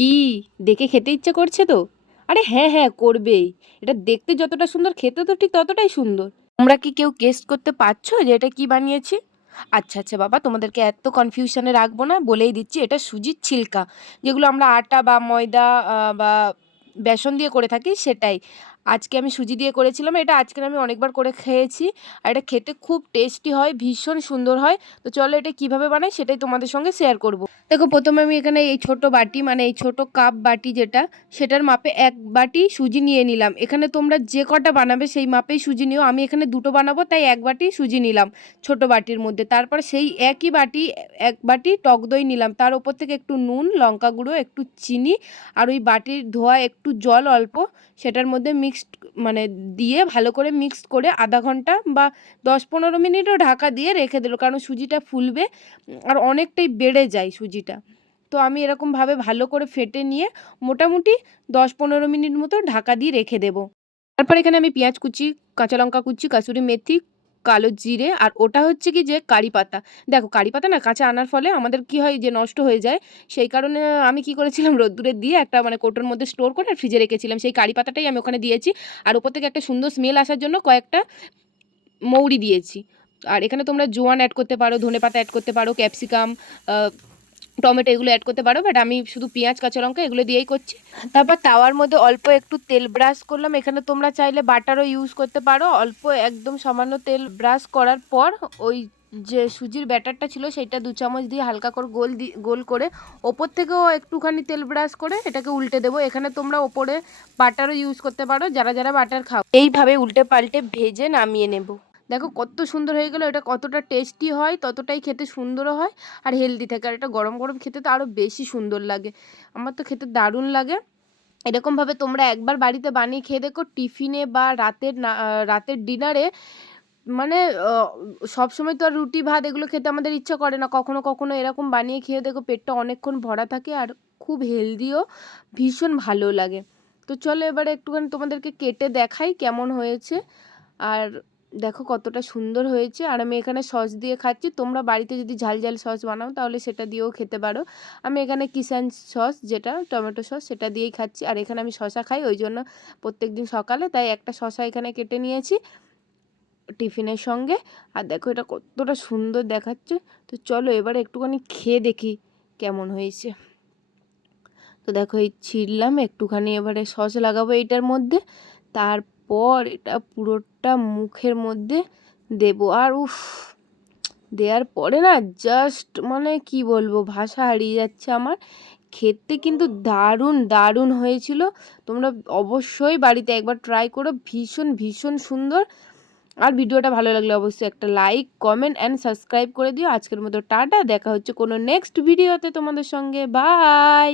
কি? দেখে খেতে ইচ্ছে করছে তো? আরে হ্যাঁ হ্যাঁ করবেই। এটা দেখতে যতটা সুন্দর, খেতে তো ঠিক ততটাই সুন্দর। তোমরা কি কেউ গেস্ট করতে পারছ যে এটা কি বানিয়েছি? আচ্ছা আচ্ছা বাবা, তোমাদেরকে এত কনফিউশনে রাখব না। বলেই দিচ্ছি, এটা সুজির ছিলকা। যেগুলো আমরা আটা বা ময়দা বা বেসন দিয়ে করে থাকি, সেটাই। আজকে আমি সুজি দিয়ে করেছিলাম, এটা আজকে আমি অনেকবার করে খেয়েছি। আর এটা খেতে খুব টেস্টি হয়, ভীষণ সুন্দর হয়। তো চলো এটা কীভাবে বানাই সেটাই তোমাদের সঙ্গে শেয়ার করব। দেখো, প্রথমে আমি এখানে এই ছোট বাটি মানে এই ছোট কাপ বাটি যেটা, সেটার মাপে এক বাটি সুজি নিয়ে নিলাম। এখানে তোমরা যে কটা বানাবে সেই মাপেই সুজি নিও। আমি এখানে দুটো বানাবো, তাই এক বাটি সুজি নিলাম ছোট বাটির মধ্যে। তারপর সেই একই বাটি, এক বাটি টক দই নিলাম। তার ওপর থেকে একটু নুন, লঙ্কা গুঁড়ো, একটু চিনি, আর ওই বাটির ধোয়া একটু জল অল্প, সেটার মধ্যে মিক্সড মানে দিয়ে ভালো করে মিক্সড করে আধা ঘণ্টা বা দশ পনেরো মিনিটও ঢাকা দিয়ে রেখে দিল, কারণ সুজিটা ফুলবে আর অনেকটাই বেড়ে যায় সুজিটা। তো আমি এরকমভাবে ভালো করে ফেটে নিয়ে মোটামুটি দশ পনেরো মিনিট মতো ঢাকা দিয়ে রেখে দেবো। তারপর এখানে আমি পেঁয়াজ কুচি, কাঁচা লঙ্কা কুচি, কাসুরি মেথি কালো জিরে আর ওটা হচ্ছে কি যে কারি পাতা। দেখো, কারি পাতা না কাঁচা আনার ফলে আমাদের কি হয় যে নষ্ট হয়ে যায়। সেই কারণে আমি কি করেছিলাম, রোদ্দুরে দিয়ে একটা মানে কোটোর মধ্যে স্টোর করে আর ফ্রিজে রেখেছিলাম। সেই কারি পাতাটাই আমি ওখানে দিয়েছি। আর ওপর থেকে একটা সুন্দর স্মেল আসার জন্য কয়েকটা মৌরি দিয়েছি। আর এখানে তোমরা জোয়ান অ্যাড করতে পারো ধনে পাতা অ্যাড করতে পারো ক্যাপসিকাম টমেটো এগুলো অ্যাড করতে পারো বাট আমি শুধু পেঁয়াজ, কাঁচা লঙ্কা এগুলো দিয়েই করছি। তারপর তাওয়ার মধ্যে অল্প একটু তেল ব্রাশ করলাম। এখানে তোমরা চাইলে বাটারও ইউজ করতে পারো। অল্প একদম সামান্য তেল ব্রাশ করার পর ওই যে সুজির ব্যাটারটা ছিল, সেটা দু চামচ দিয়ে হালকা করে গোল দি, গোল করে ওপর থেকেও একটুখানি তেল ব্রাশ করে এটাকে উল্টে দেবো। এখানে তোমরা ওপরে বাটারও ইউজ করতে পারো। যারা যারা বাটার খাও, এইভাবে উল্টে পাল্টে ভেজে নামিয়ে নেব। দেখো কত সুন্দর হয়ে গেলো, এটা কতটা টেস্টি হয়, ততটাই খেতে সুন্দরও হয় আর হেলদি থাকে। আর এটা গরম গরম খেতে তো আরও বেশি সুন্দর লাগে। আমার তো খেতে দারুণ লাগে। এরকমভাবে তোমরা একবার বাড়িতে বানিয়ে খেয়ে দেখো টিফিনে বা রাতের না রাতের ডিনারে মানে সব সময় তো আর রুটি, ভাত এগুলো খেতে আমাদের ইচ্ছা করে না। কখনো কখনো এরকম বানিয়ে খেয়ে দেখো পেটটা অনেকক্ষণ ভরা থাকে আর খুব হেলদিও ভীষণ ভালো লাগে। তো চলো এবারে একটুখানি তোমাদেরকে কেটে দেখাই কেমন হয়েছে। আর দেখো কতটা সুন্দর হয়েছে। আর আমি এখানে সস দিয়ে খাচ্ছি। তোমরা বাড়িতে যদি ঝাল ঝাল সস বানাও, তাহলে সেটা দিয়েও খেতে পারো। আমি এখানে কিষান সস যেটা, টমেটো সস, সেটা দিয়েই খাচ্ছি। আর এখানে আমি শশা খাই, ওই জন্য প্রত্যেক দিন সকালে। তাই একটা শশা এখানে কেটে নিয়েছি টিফিনের সঙ্গে। আর দেখো এটা কতটা সুন্দর দেখাচ্ছে। তো চলো এবারে একটুখানি খেয়ে দেখি কেমন হয়েছে। তো দেখো এই ছিঁড়লাম, একটুখানি এবারে সস লাগাবো এইটার মধ্যে। তারপর এটা পুরোটা মুখের মধ্যে দেবো। আর উফ, দেওয়ার পরে না জাস্ট মানে কি বলব, ভাষা হারিয়ে যাচ্ছে আমার। খেতে কিন্তু দারুণ দারুণ হয়েছিল। তোমরা অবশ্যই বাড়িতে একবার ট্রাই করো, ভীষণ ভীষণ সুন্দর। আর ভিডিওটা ভালো লাগলে অবশ্যই একটা লাইক কমেন্ট অ্যান্ড সাবস্ক্রাইব করে দিও। আজকের মতো টাটা, দেখা হচ্ছে কোনো নেক্সট ভিডিওতে তোমাদের সঙ্গে। বাই